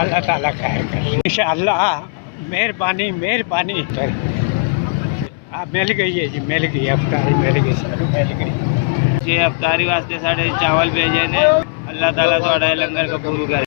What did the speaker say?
अल्लाह ताला खाएगा इंशाअल्लाह। मेहरबानी मेहरबानी मिल गई है जी, मिल गई अफ्तारी, मिल गई सारी, मिल गई जी। अफ्तारी वास्ते साढ़े चावल भेजे ने। अल्लाह ताला थोड़ा लंगर कबूल करे।